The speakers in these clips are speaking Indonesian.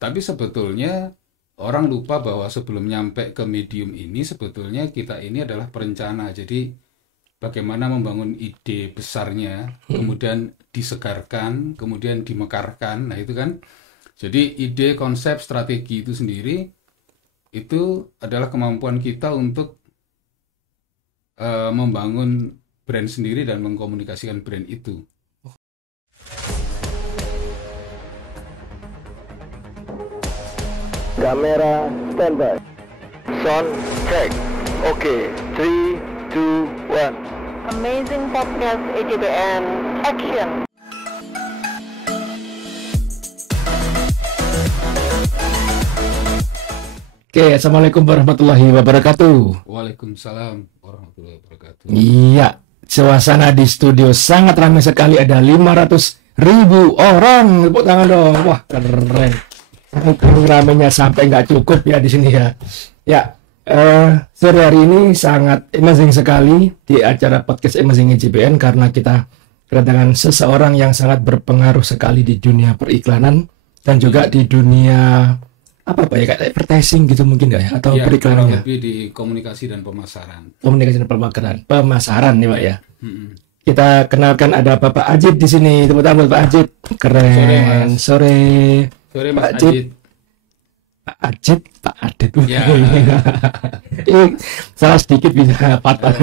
Tapi sebetulnya orang lupa bahwa sebelum nyampe ke medium ini sebetulnya kita ini adalah perencana. Jadi bagaimana membangun ide besarnya, kemudian disegarkan, kemudian dimekarkan. Nah, itu kan. Jadi ide, konsep, strategi itu sendiri itu adalah kemampuan kita untuk membangun brand sendiri dan mengkomunikasikan brand itu. Kamera standby. Sound check. Okay, 3, 2, 1. Amazing podcast AJBN action. Oke, assalamualaikum warahmatullahi wabarakatuh. Waalaikumsalam warahmatullahi wabarakatuh. Iya, suasana di studio sangat ramai sekali. Ada 500.000 orang. Tepuk tangan dong. Wah, keren. Saking ramainya sampai nggak cukup ya di sini ya. Ya, sore hari ini sangat amazing sekali di acara podcast Amazing AJBN karena kita kedatangan seseorang yang sangat berpengaruh sekali di dunia periklanan dan juga di dunia apa ya, kayak advertising gitu mungkin nggak ya, atau Ya, kurang periklanannya, lebih di komunikasi dan pemasaran. komunikasi dan pemasaran nih Pak ya. Mm-mm. Kita kenalkan ada Bapak Ajit di sini. Tepuk tangan buat Pak Ajit. Keren. Sore, Mas. Sore. Sore Pak Mas Ajit. Ajit. Pak Ajit, Pak Adit. Ya. Ini salah sedikit bisa patah.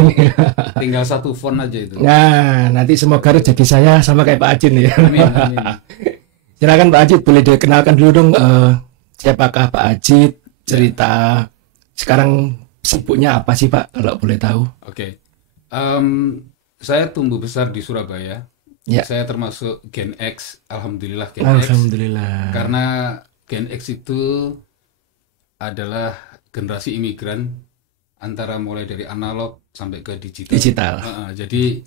Tinggal satu font aja itu. Nah, nanti semoga rezeki saya sama kayak Pak Ajit nih. Amin, amin. Silakan Pak Ajit, boleh dikenalkan dulu dong, siapakah Pak Ajit? Cerita sekarang sibuknya apa sih Pak, kalau boleh tahu? Oke. Saya tumbuh besar di Surabaya. Ya. Saya termasuk Gen X, alhamdulillah Gen X. Alhamdulillah. Karena Gen X itu adalah generasi imigran antara mulai dari analog sampai ke digital. Digital. Jadi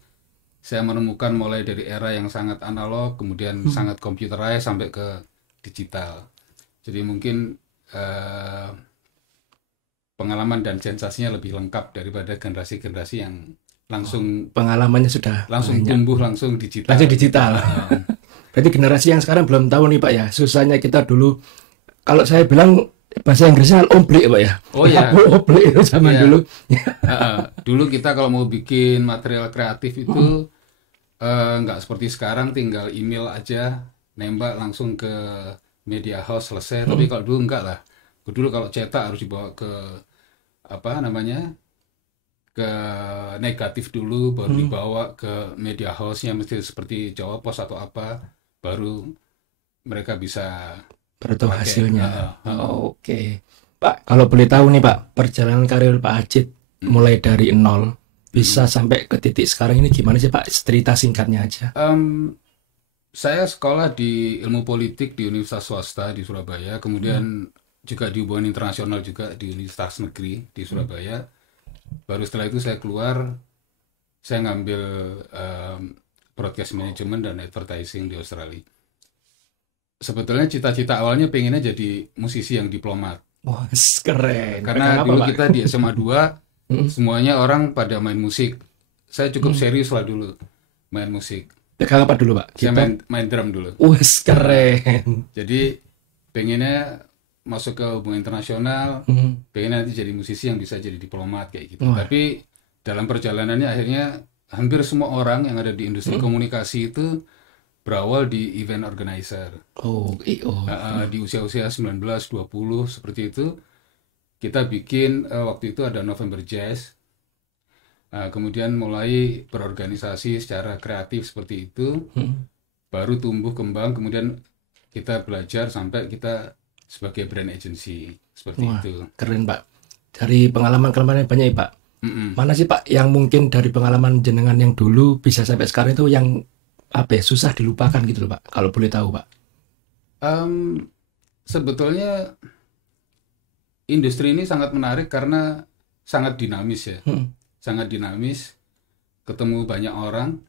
saya menemukan mulai dari era yang sangat analog, kemudian sangat computerized sampai ke digital. Jadi mungkin pengalaman dan sensasinya lebih lengkap daripada generasi-generasi yang langsung Pengalamannya sudah banyak. tumbuh langsung digital. Langsung digital. Berarti generasi yang sekarang belum tahu nih Pak ya, susahnya kita dulu. Kalau saya bilang bahasa Inggrisnya oblek Pak ya. Oh ya. Oblek itu zaman Iya. dulu. Dulu kita kalau mau bikin material kreatif itu nggak seperti sekarang tinggal email aja, nembak langsung ke media house selesai. Tapi kalau dulu enggak lah. Dulu kalau cetak harus dibawa ke apa namanya, ke negatif dulu, baru dibawa ke media house-nya, mesti seperti Jawa Pos atau apa, baru mereka bisa Baru tahu pakai. hasilnya. Oke. Pak, kalau boleh tahu nih Pak, perjalanan karir Pak Ajit mulai dari nol bisa sampai ke titik sekarang ini gimana sih Pak? Cerita singkatnya aja. Saya sekolah di ilmu politik di Universitas Swasta di Surabaya, kemudian juga di hubungan internasional juga di Universitas Negeri di Surabaya. Baru setelah itu saya keluar, saya ngambil broadcast management dan advertising di Australia. Sebetulnya cita-cita awalnya pengennya jadi musisi yang diplomat. Wah, keren. Karena Kenapa, dulu Pak? kita di SMA 2, semuanya orang pada main musik. Saya cukup serius lah dulu main musik. Pegang apa dulu Pak? Saya Gitar? main drum dulu. Wah, keren. Jadi pengennya masuk ke hubungan internasional, pengen nanti jadi musisi yang bisa jadi diplomat kayak gitu. Wah. Tapi dalam perjalanannya akhirnya hampir semua orang yang ada di industri komunikasi itu berawal di event organizer. Oh. Di usia-usia 19, 20 seperti itu, kita bikin waktu itu ada November Jazz. Kemudian mulai berorganisasi secara kreatif seperti itu, baru tumbuh kembang, kemudian kita belajar sampai kita sebagai brand agency seperti Wah, itu. keren Pak. Dari pengalaman-pengalaman yang banyak ya Pak. Mana sih Pak yang mungkin dari pengalaman jenengan yang dulu bisa sampai sekarang itu yang apa ya, susah dilupakan gitu loh Pak, kalau boleh tahu Pak? Sebetulnya industri ini sangat menarik karena sangat dinamis ya, sangat dinamis. Ketemu banyak orang.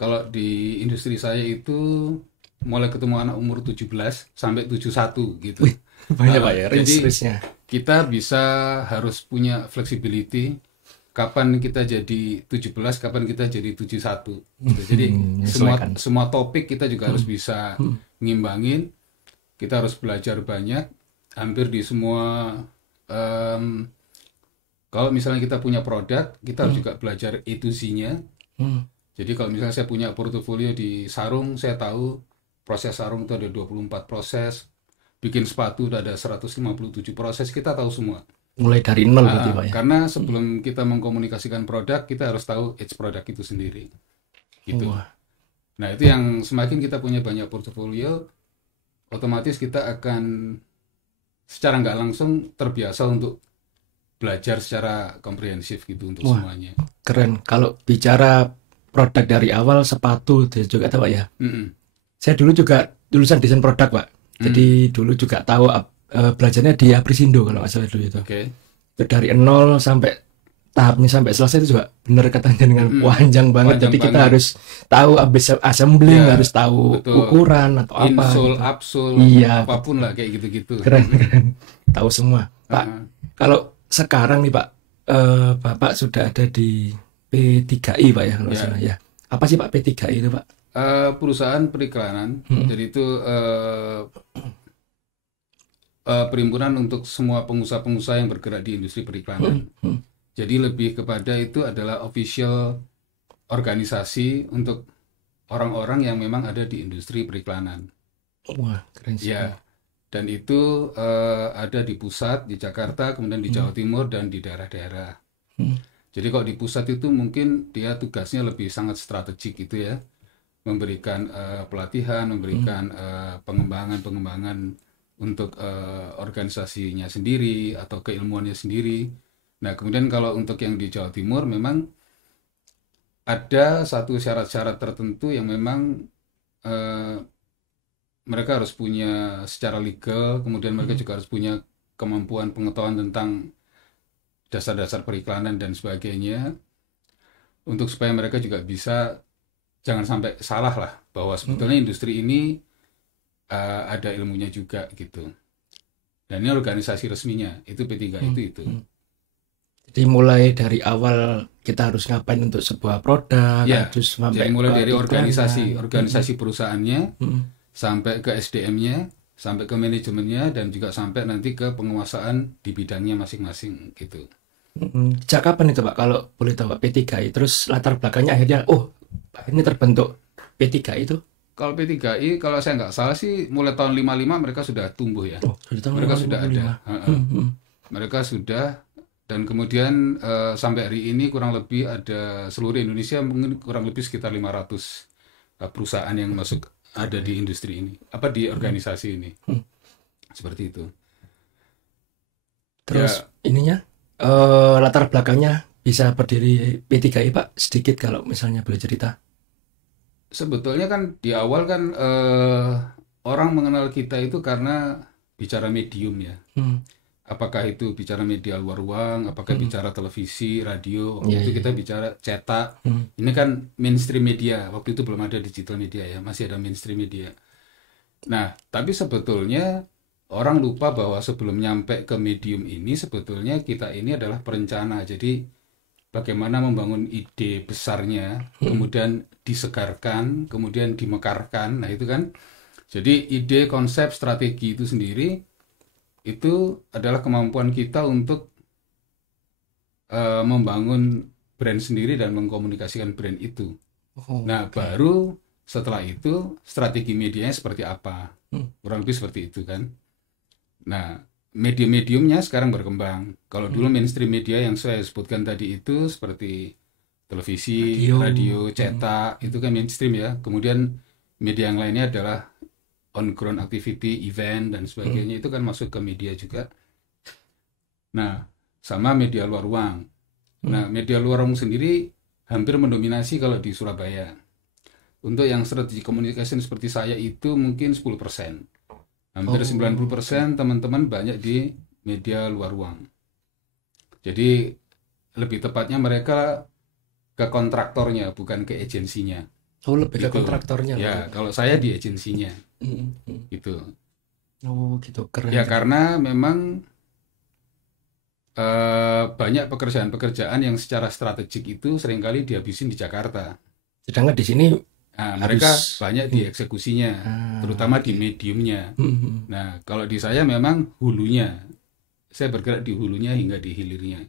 Kalau di industri saya itu mulai ketemu anak umur 17 sampai 71 gitu. Banyak Pak ya, Jadi range-nya. kita bisa harus punya flexibility. Kapan kita jadi 17, kapan kita jadi 71 gitu. Jadi menyesuaikan. semua topik kita juga harus bisa ngimbangin. kita harus belajar banyak, hampir di semua. Kalau misalnya kita punya produk, kita harus juga belajar A to Z-nya. Jadi kalau misalnya saya punya portofolio di sarung, saya tahu proses sarung itu ada 24 proses, bikin sepatu ada 157 proses, kita tahu semua. Mulai dari nol berarti Pak ya. Karena sebelum kita mengkomunikasikan produk, kita harus tahu each produk itu sendiri. Gitu. Nah, itu yang semakin kita punya banyak portofolio, otomatis kita akan secara nggak langsung terbiasa untuk belajar secara komprehensif gitu untuk semuanya. Keren. Kalau bicara produk dari awal sepatu juga tahu Pak ya. Saya dulu juga lulusan desain produk Pak. Jadi dulu juga tahu belajarnya di Aprisindo kalau nggak salah dulu itu. Itu dari nol sampai tahapnya sampai selesai itu juga benar katanya dengan panjang banget. Jadi kita harus tahu habis assembling, harus tahu ukuran atau apa. Insole, gitu. upsole, apapun lah kayak gitu-gitu. Keren. Tahu semua. Pak, kalau sekarang nih Pak, Bapak sudah ada di P3I Pak ya kalau salah ya. Apa sih Pak P3I itu Pak? Perusahaan periklanan. Jadi itu perhimpunan untuk semua pengusaha-pengusaha yang bergerak di industri periklanan. Jadi lebih kepada itu adalah official organisasi untuk orang-orang yang memang ada di industri periklanan. Wah, keren sih. Ya. Dan itu ada di pusat, di Jakarta, kemudian di Jawa Timur, dan di daerah-daerah. Jadi kalau di pusat itu mungkin dia tugasnya lebih sangat strategik gitu ya. Memberikan pelatihan, memberikan pengembangan untuk organisasinya sendiri atau keilmuannya sendiri. Nah, kemudian kalau untuk yang di Jawa Timur memang ada satu syarat-syarat tertentu yang memang mereka harus punya secara legal, kemudian mereka juga harus punya kemampuan pengetahuan tentang dasar-dasar periklanan dan sebagainya, untuk supaya mereka juga bisa, jangan sampai salah lah, bahwa sebetulnya industri ini ada ilmunya juga gitu. Dan ini organisasi resminya, itu P3 itu. Jadi mulai dari awal kita harus ngapain untuk sebuah produk, terus jadi mulai dari organisasi perusahaannya, sampai ke SDM-nya, sampai ke manajemennya, dan juga sampai nanti ke penguasaan di bidangnya masing-masing gitu. Sejak kapan itu Pak, kalau boleh tahu Pak, P3I, terus latar belakangnya akhirnya, ini terbentuk P3I itu? Kalau P3I, kalau saya nggak salah sih, mulai tahun 55 mereka sudah tumbuh ya. Mereka sudah ada. Mereka sudah, dan kemudian sampai hari ini kurang lebih ada seluruh Indonesia mungkin kurang lebih sekitar 500 perusahaan yang masuk ada di industri ini, di organisasi ini. Seperti itu. Terus ininya latar belakangnya bisa berdiri P3I Pak, sedikit kalau misalnya boleh cerita. Sebetulnya kan di awal kan orang mengenal kita itu karena bicara medium ya. Apakah itu bicara media luar ruang, apakah bicara televisi, radio, waktu itu kita bicara cetak. Ini kan mainstream media, waktu itu belum ada digital media ya, masih ada mainstream media. Nah, tapi sebetulnya orang lupa bahwa sebelum nyampe ke medium ini, sebetulnya kita ini adalah perencana. Jadi bagaimana membangun ide besarnya, kemudian disegarkan, kemudian dimekarkan. Nah itu kan, jadi ide, konsep, strategi itu sendiri, itu adalah kemampuan kita untuk membangun brand sendiri dan mengkomunikasikan brand itu. Nah, baru setelah itu strategi medianya seperti apa, kurang lebih seperti itu kan. Nah, medium-mediumnya sekarang berkembang. Kalau dulu mainstream media yang saya sebutkan tadi itu seperti televisi, radio, cetak, itu kan mainstream ya. Kemudian media yang lainnya adalah on ground activity, event dan sebagainya, itu kan masuk ke media juga. Nah, sama media luar ruang. Nah, media luar ruang sendiri hampir mendominasi kalau di Surabaya. Untuk yang strategi communication seperti saya itu mungkin 10%. Hampir 90% teman-teman banyak di media luar ruang. Jadi lebih tepatnya mereka ke kontraktornya, bukan ke agensinya. Lebih gitu. ke kontraktornya. Ya, kalau saya di agensinya. Gitu. Gitu, keren. Ya, karena memang banyak pekerjaan-pekerjaan yang secara strategik itu seringkali dihabisin di Jakarta. Sedangkan di sini Nah, mereka Harus. banyak di eksekusinya, terutama di mediumnya. Nah, kalau di saya memang hulunya, saya bergerak di hulunya hingga di hilirnya,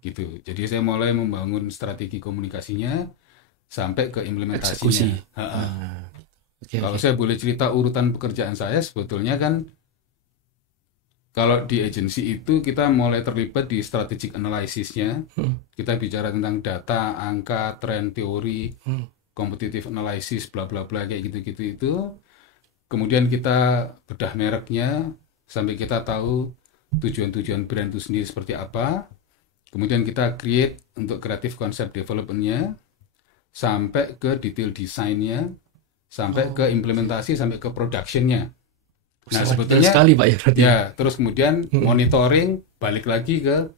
gitu. Jadi saya mulai membangun strategi komunikasinya sampai ke implementasinya. Eksekusi. Ha-ha. Oke, Kalau oke. saya boleh cerita urutan pekerjaan saya, sebetulnya kan kalau di agensi itu kita mulai terlibat di strategic analysisnya. Kita bicara tentang data, angka, tren, teori, competitive analysis, bla bla bla kayak gitu-gitu itu. Kemudian kita bedah mereknya sampai kita tahu tujuan-tujuan brand itu sendiri seperti apa. Kemudian kita create untuk creative concept development-nya sampai ke detail desainnya, sampai ke implementasi, sampai ke production-nya. Nah, Sangat sebetulnya detail sekali Pak ya berarti. ya, terus kemudian monitoring, balik lagi ke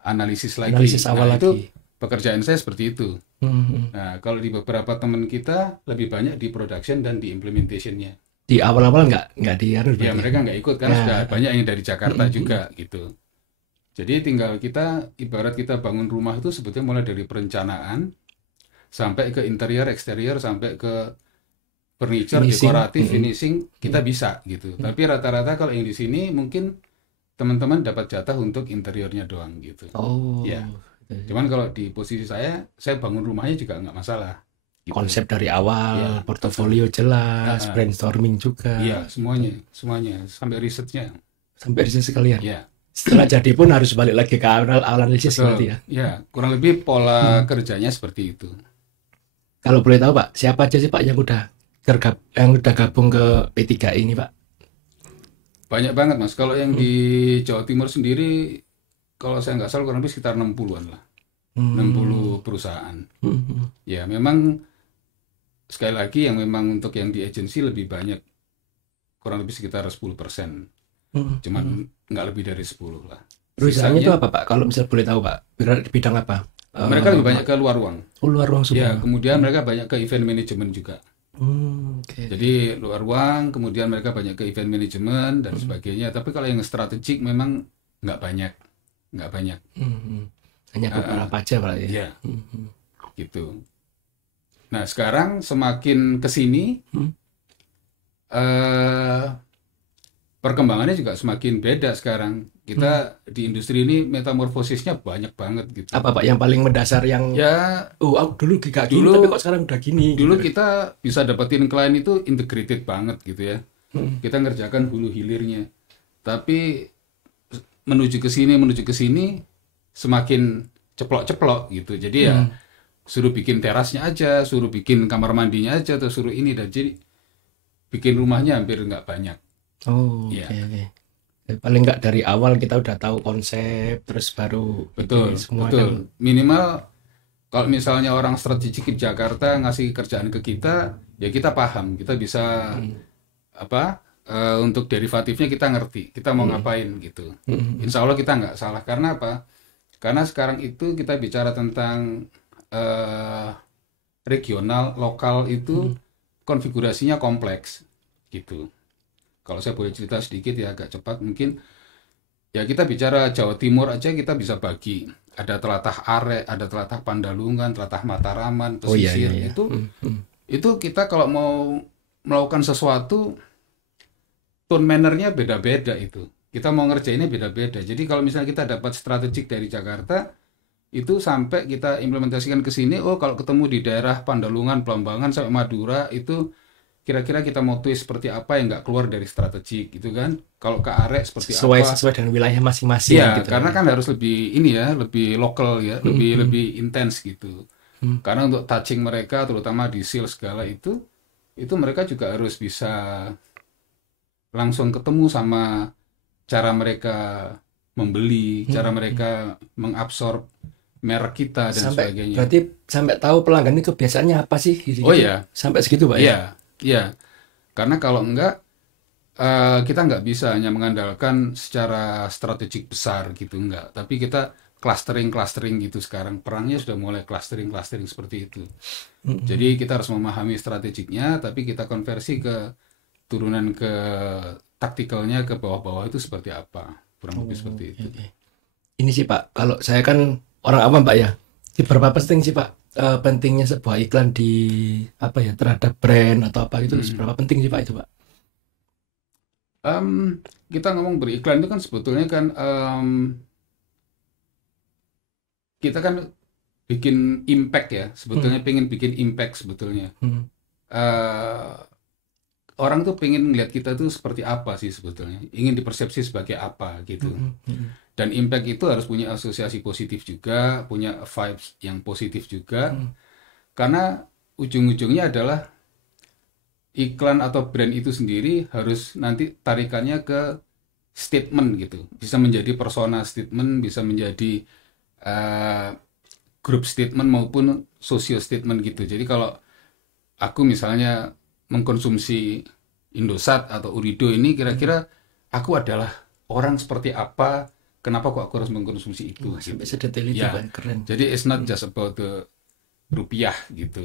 analisis lagi. Analisis awal Nah, itu lagi. pekerjaan saya seperti itu. Hmm. Nah, kalau di beberapa teman kita lebih banyak di production dan di implementation-nya. Di awal-awal nggak di anu Ya, berarti. mereka nggak ikut karena Ya. sudah banyak yang dari Jakarta juga gitu. Jadi tinggal kita, ibarat kita bangun rumah itu sebetulnya mulai dari perencanaan sampai ke interior, eksterior, sampai ke furniture, Finishing. dekoratif, finishing, kita bisa gitu. Tapi rata-rata kalau yang di sini mungkin teman-teman dapat jatah untuk interiornya doang gitu. Oh. Ya. Cuman kalau di posisi saya bangun rumahnya juga nggak masalah. Gitu. Konsep dari awal, Ya, portofolio jelas, brainstorming juga. Iya, semuanya, sampai risetnya. Sampai riset sekalian. Ya, Setelah jadi pun harus balik lagi ke awal analisis berarti ya. ya, kurang lebih pola kerjanya seperti itu. Kalau boleh tahu Pak, siapa aja sih Pak yang udah gabung ke P3 ini Pak? Banyak banget Mas. Kalau yang di Jawa Timur sendiri, kalau saya nggak salah kurang lebih sekitar 60-an lah. 60 perusahaan. Ya, memang sekali lagi yang memang untuk yang di agensi lebih banyak, kurang lebih sekitar 10%. Cuman nggak lebih dari 10 lah. Perusahaannya itu Sisanya, apa Pak? Kalau misal boleh tahu Pak, di bidang apa? mereka lebih banyak ke luar ruang. Luar ruang Ya, semua. kemudian mereka banyak ke event management juga. Oke. Jadi luar ruang, kemudian mereka banyak ke event management dan sebagainya. Tapi kalau yang strategik memang nggak banyak. Hanya beberapa aja Pak ya. Ya, gitu. Nah, sekarang semakin ke sini, perkembangannya juga semakin beda sekarang. Kita di industri ini metamorfosisnya banyak banget gitu. Apa Pak yang paling mendasar yang Ya, aku dulu gak gini Dulu- tapi kok sekarang udah gini dulu gitu. kita bisa dapetin klien itu integrated banget gitu ya. Kita ngerjakan hulu hilirnya. Tapi menuju ke sini semakin ceplok-ceplok gitu. Jadi ya suruh bikin terasnya aja, suruh bikin kamar mandinya aja, atau suruh ini dan jadi bikin rumahnya hampir nggak banyak. Oh, Iya. oke. Paling nggak dari awal kita udah tahu konsep terus baru Betul, bikin semua betul. kan. Minimal kalau misalnya orang strategik di Jakarta ngasih kerjaan ke kita, ya kita paham, kita bisa untuk derivatifnya kita ngerti, kita mau ngapain gitu. Insya Allah kita nggak salah. Karena apa? Karena sekarang itu kita bicara tentang regional, lokal itu konfigurasinya kompleks gitu. Kalau saya boleh cerita sedikit ya agak cepat mungkin. Ya kita bicara Jawa Timur aja kita bisa bagi. Ada Telatah Are, ada Telatah Pandalungan, Telatah Mataraman, Pesisir. Iya. Itu kita kalau mau melakukan sesuatu tone manner-nya beda-beda itu. Kita mau ngerjainnya beda-beda. Jadi kalau misalnya kita dapat strategik dari Jakarta, itu sampai kita implementasikan ke sini, kalau ketemu di daerah Pandalungan, Plambangan sampai Madura itu kira-kira kita mau twist seperti apa yang nggak keluar dari strategik gitu kan. Kalau ke Are seperti apa? Sesuai dengan wilayah masing-masing Iya, gitu. karena kan harus lebih ini ya, lebih lokal ya, lebih intens gitu. Karena untuk touching mereka terutama di sales segala itu mereka juga harus bisa langsung ketemu sama cara mereka membeli, cara mereka mengabsorb merek kita dan sampai sebagainya. berarti sampai tahu pelanggan itu kebiasaannya apa sih gitu. Oh iya. Sampai segitu Pak ya. Iya. Karena kalau enggak kita nggak bisa hanya mengandalkan secara strategik besar gitu, enggak. Tapi kita clustering gitu sekarang. Perangnya sudah mulai clustering seperti itu. Jadi kita harus memahami strategiknya, tapi kita konversi ke turunan ke taktikalnya ke bawah-bawah itu seperti apa. Kurang lebih seperti itu. Oke. Ini sih Pak, kalau saya kan orang awam Pak ya. Seberapa penting sih Pak pentingnya sebuah iklan di apa ya terhadap brand atau apa itu seberapa penting sih Pak itu Pak? Kita ngomong beriklan itu kan sebetulnya kan kita kan bikin impact ya, sebetulnya pengen bikin impact sebetulnya. Orang tuh pengen ngeliat kita tuh seperti apa sih sebetulnya, ingin dipersepsi sebagai apa gitu. Dan impact itu harus punya asosiasi positif juga, punya vibes yang positif juga, karena ujung-ujungnya adalah iklan atau brand itu sendiri harus nanti tarikannya ke statement gitu, bisa menjadi persona statement, bisa menjadi group statement maupun social statement gitu. Jadi kalau aku misalnya mengkonsumsi Indosat atau Urido ini, kira-kira aku adalah orang seperti apa, kenapa kok aku harus mengkonsumsi itu? Sampai sedetail itu ya, Pak, keren. jadi it's not just about the rupiah gitu.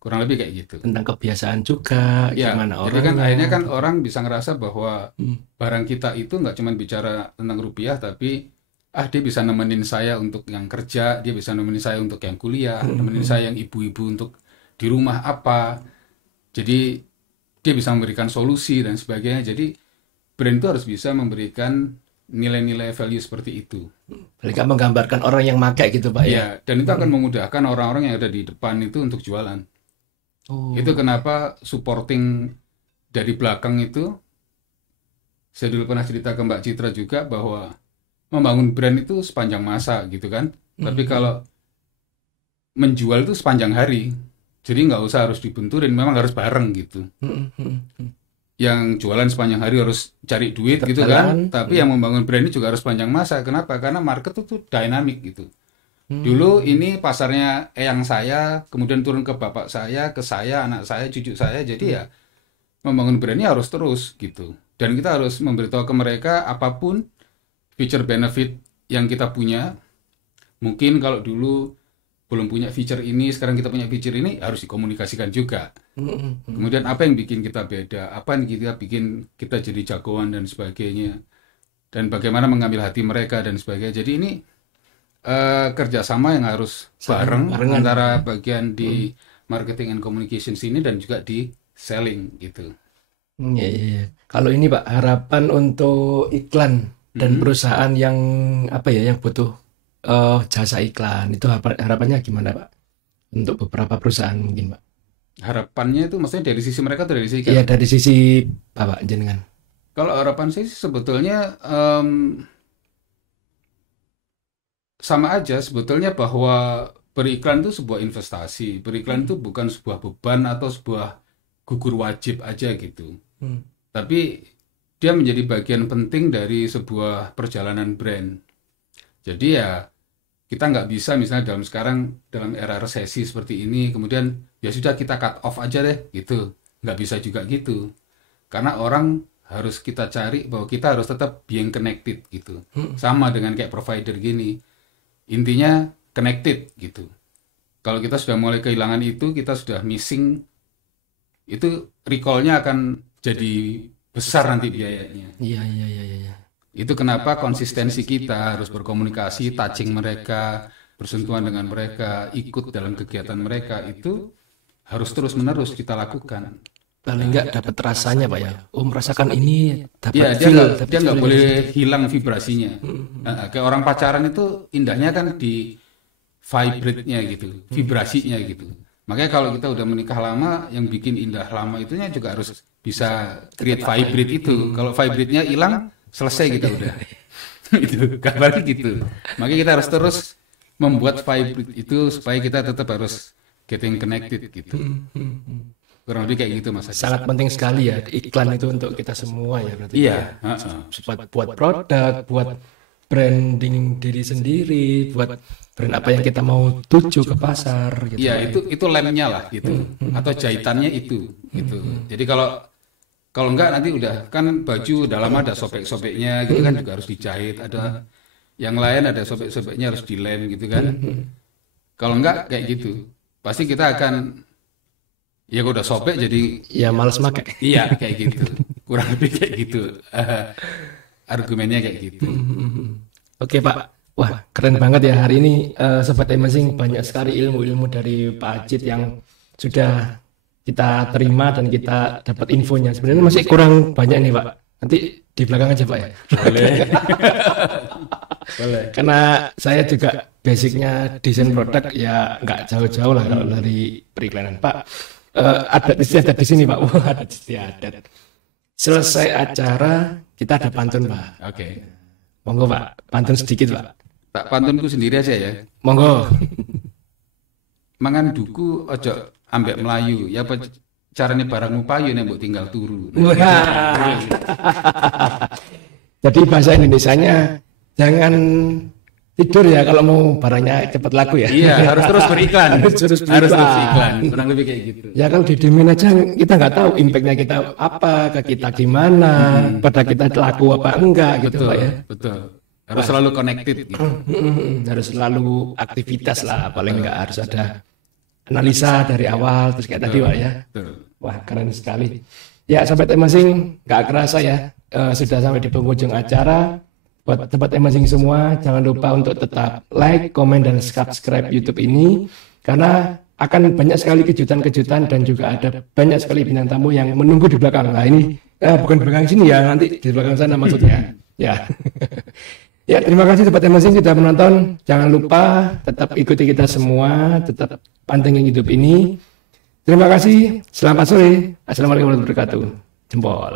Kurang lebih kayak gitu. Tentang kebiasaan juga, Ya, gimana jadi orang. kan akhirnya kan orang bisa ngerasa bahwa barang kita itu nggak cuma bicara tentang rupiah, tapi dia bisa nemenin saya untuk yang kerja, dia bisa nemenin saya untuk yang kuliah, nemenin saya yang ibu-ibu untuk di rumah apa. Jadi dia bisa memberikan solusi dan sebagainya. Jadi brand itu harus bisa memberikan nilai-nilai value seperti itu. Mereka menggambarkan orang yang pakai gitu Pak ya. Ya, dan itu akan memudahkan orang-orang yang ada di depan itu untuk jualan. Itu kenapa supporting dari belakang itu, saya dulu pernah cerita ke Mbak Citra juga bahwa membangun brand itu sepanjang masa gitu kan. Tapi kalau menjual itu sepanjang hari. Jadi nggak usah harus dibenturin, memang harus bareng gitu. Yang jualan sepanjang hari harus cari duit gitu kan. Tapi yang membangun brand ini juga harus sepanjang masa. Kenapa? Karena market itu dynamic gitu. Dulu ini pasarnya eyang saya, kemudian turun ke bapak saya, ke saya, anak saya, cucu saya. Jadi ya membangun brandnya harus terus gitu. Dan kita harus memberitahu ke mereka apapun feature benefit yang kita punya. Mungkin kalau dulu belum punya feature ini, sekarang kita punya feature ini, harus dikomunikasikan juga. Kemudian apa yang bikin kita beda, apa yang bikin kita jadi jagoan dan sebagainya. Dan bagaimana mengambil hati mereka dan sebagainya. Jadi ini kerjasama yang harus bareng antara bagian di marketing and communications ini dan juga di selling gitu. Iya. Kalau ini Pak, harapan untuk iklan dan perusahaan yang apa ya, yang butuh jasa iklan itu harapannya gimana Pak? Untuk beberapa perusahaan mungkin Pak. Harapannya itu maksudnya dari sisi mereka atau dari sisi Iya, dari sisi Bapak jenengan. Kalau harapan saya sebetulnya sama aja sebetulnya, bahwa beriklan itu sebuah investasi. Beriklan itu bukan sebuah beban atau sebuah gugur wajib aja gitu. Tapi dia menjadi bagian penting dari sebuah perjalanan brand. Jadi ya kita nggak bisa misalnya dalam era resesi seperti ini kemudian ya sudah kita cut off aja deh gitu. Nggak bisa juga gitu. Karena orang harus kita cari bahwa kita harus tetap being connected gitu. Sama dengan kayak provider gini. Intinya connected gitu. Kalau kita sudah mulai kehilangan itu, kita sudah missing, itu recall-nya akan jadi besar nanti biayanya. Iya. Itu kenapa konsistensi kita harus berkomunikasi, touching mereka, bersentuhan dengan mereka, ikut dalam kegiatan mereka, itu harus terus-menerus kita lakukan. Paling enggak dapat rasanya Pak ya. Merasakan ini dapat Ya, feel. dia nggak boleh hilang vibrasinya. Kayak orang pacaran itu indahnya kan di vibrate-nya gitu, vibrasinya gitu. Makanya kalau kita udah menikah lama, yang bikin indah lama itunya juga harus bisa create vibrate itu. Kalau vibrate-nya hilang, selesai kita udah. Itu gambarnya gitu. Makanya kita harus terus membuat vibrate itu supaya kita tetap harus getting connected gitu. Kurang lebih kayak gitu Mas. Sangat penting sekali ya iklan itu untuk kita semua ya berarti. Iya, Buat produk, buat branding diri sendiri, buat brand apa yang kita mau tuju ke pasar gitu. Iya, itu lemnya lah gitu. Atau jahitannya itu gitu. Jadi kalau enggak nanti udah kan baju udah lama ada sobek-sobeknya gitu kan, juga harus dijahit, ada yang lain ada sobek-sobeknya harus dilem gitu kan. Kalau enggak kayak gitu, pasti kita akan ya udah sobek jadi ya malas pakai. Iya, kayak gitu. Kurang lebih kayak gitu. Argumennya kayak gitu. Oke Pak, Wah, keren banget ya hari ini Sobat Amazing, banyak sekali ilmu-ilmu dari Pak Ajit yang sudah kita terima dan kita dapat infonya. Sebenarnya masih kurang banyak nih Pak. Nanti di belakang aja Pak ya. Boleh. Boleh. Karena saya juga basicnya desain produk ya nggak jauh-jauh lah kalau dari periklanan Pak. Adat istiadat di sini Pak. Wah, adat istiadat. Selesai acara kita ada pantun Pak. Oke. Monggo Pak, pantun sedikit Pak. Tak pantunku sendiri aja ya. Monggo. Mangan duku ojo ambek Melayu. Ya apa carane barangmu payu nek mbok tinggal turu. Wah. Jadi bahasa Indonesianya jangan tidur ya kalau mau barangnya cepat laku ya. Iya, harus terus beriklan. Harus terus Harus terus beriklan. iklan. Kurang lebih kayak gitu. Ya kalau didiemin aja kita nggak tahu impactnya kita apa, ke kita gimana, pada kita laku apa enggak gitu Betul, Pak ya. betul. Harus selalu connected gitu. Harus selalu aktivitas lah, paling nggak harus ada analisa dari awal terus kayak tadi Pak ya. Betul. Wah keren sekali. Ya Sobat Amazing, nggak kerasa ya sudah sampai di penghujung acara. Buat Sobat Amazing semua, jangan lupa untuk tetap like, komen, dan subscribe YouTube ini karena akan banyak sekali kejutan-kejutan dan juga ada banyak sekali bintang tamu yang menunggu di belakang. Nah ini bukan di belakang sini ya, nanti di belakang sana maksudnya. Ya. Ya, terima kasih Sobat Amazing sudah menonton. Jangan lupa tetap ikuti kita semua, tetap pantengin hidup ini. Terima kasih. Selamat sore. Assalamualaikum warahmatullahi wabarakatuh. Jempol.